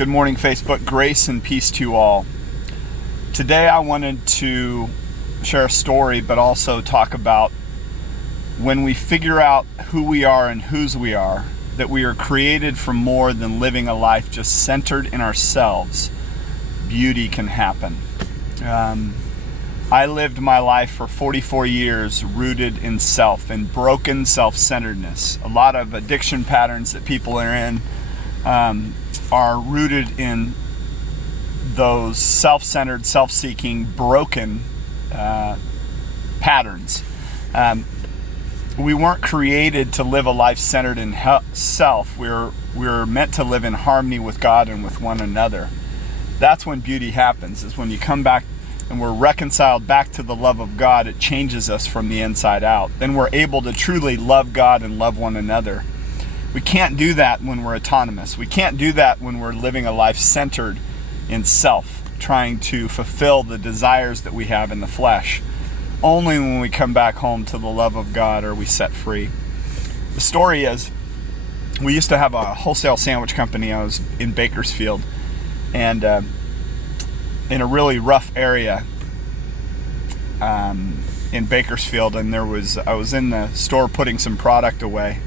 Good morning, Facebook. Grace and peace to you all. Today I wanted to share a story, but also talk about when we figure out who we are and whose we are, that we are created for more than living a life just centered in ourselves. Beauty can happen. I lived my life for 44 years rooted in self and broken self-centeredness. A lot of addiction patterns that people are in are rooted in those self-centered, self-seeking, broken patterns. We weren't created to live a life centered in self. We're meant to live in harmony with God and with one another. That's when beauty happens, is when you come back and we're reconciled back to the love of God. It changes us from the inside out. Then we're able to truly love God and love one another. We can't do that when we're autonomous. We can't do that when we're living a life centered in self, trying to fulfill the desires that we have in the flesh. Only when we come back home to the love of God are we set free. The story is, we used to have a wholesale sandwich company. I was in Bakersfield, and in a really rough area in Bakersfield, and I was in the store putting some product away,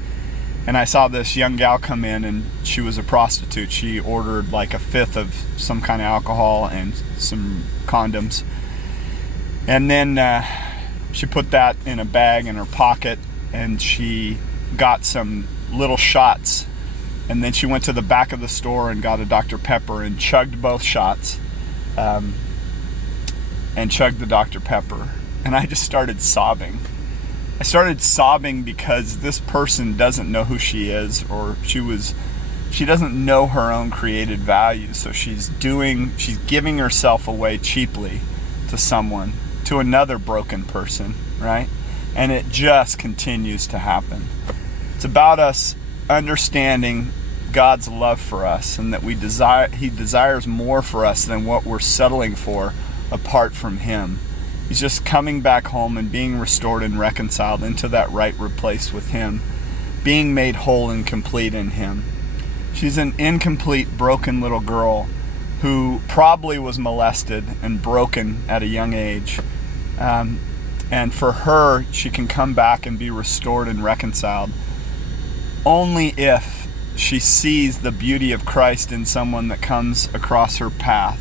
and I saw this young gal come in, and she was a prostitute. She ordered like a fifth of some kind of alcohol and some condoms. And then she put that in a bag in her pocket, and she got some little shots. And then she went to the back of the store and got a Dr. Pepper and chugged both shots, and chugged the Dr. Pepper. And I just started sobbing. I started sobbing because this person doesn't know who she is, or she doesn't know her own created value. So she's giving herself away cheaply to someone, to another broken person, right? And it just continues to happen. It's about us understanding God's love for us, and that He desires more for us than what we're settling for apart from Him. He's just coming back home and being restored and reconciled into that right place with Him, being made whole and complete in Him. She's an incomplete, broken little girl who probably was molested and broken at a young age. And for her, she can come back and be restored and reconciled only if she sees the beauty of Christ in someone that comes across her path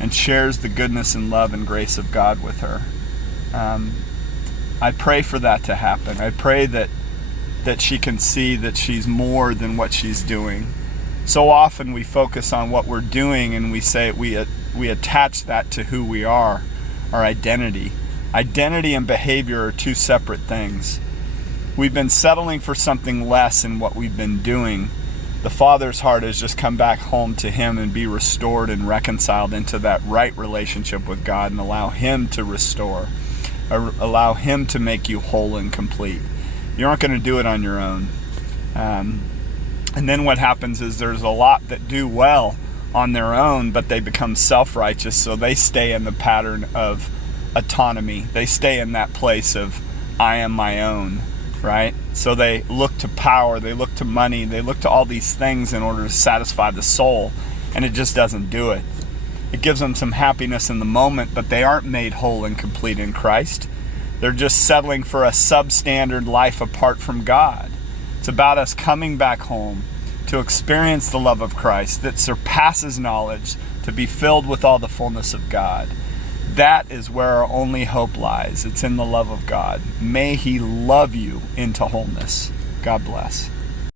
and shares the goodness and love and grace of God with her. I pray for that to happen. I pray that she can see that she's more than what she's doing. So often we focus on what we're doing, and we say we attach that to who we are, our identity. Identity and behavior are two separate things. We've been settling for something less in what we've been doing. The Father's heart is just come back home to Him and be restored and reconciled into that right relationship with God, and allow Him to restore, or allow Him to make you whole and complete. You aren't going to do it on your own. And then what happens is there's a lot that do well on their own, but they become self-righteous, so they stay in the pattern of autonomy. They stay in that place of I am my own. Right? So they look to power, they look to money, they look to all these things in order to satisfy the soul, and it just doesn't do it. It gives them some happiness in the moment, but they aren't made whole and complete in Christ. They're just settling for a substandard life apart from God. It's about us coming back home to experience the love of Christ that surpasses knowledge, to be filled with all the fullness of God. That is where our only hope lies. It's in the love of God. May He love you into wholeness. God bless.